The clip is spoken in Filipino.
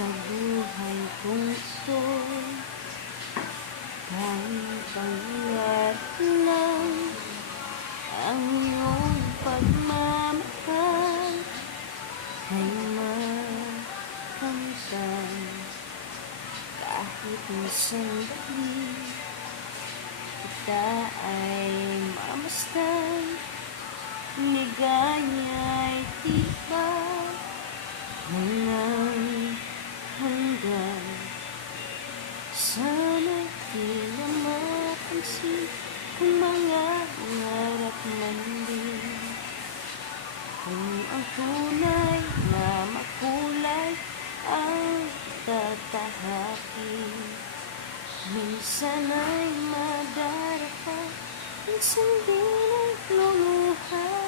Sa buhay kong ito, tanging pangyayari lang ang iyong pagmamahal ay makamtan. Kahit na sandali kita ay mamasdan, ligaya'y tibay walang hanggan. Sana'y di na mapansin kung mga ngarap man din, kung ang tunay na makulay ang tatahakin. Minsan ay madarapa, minsan din ay luluha.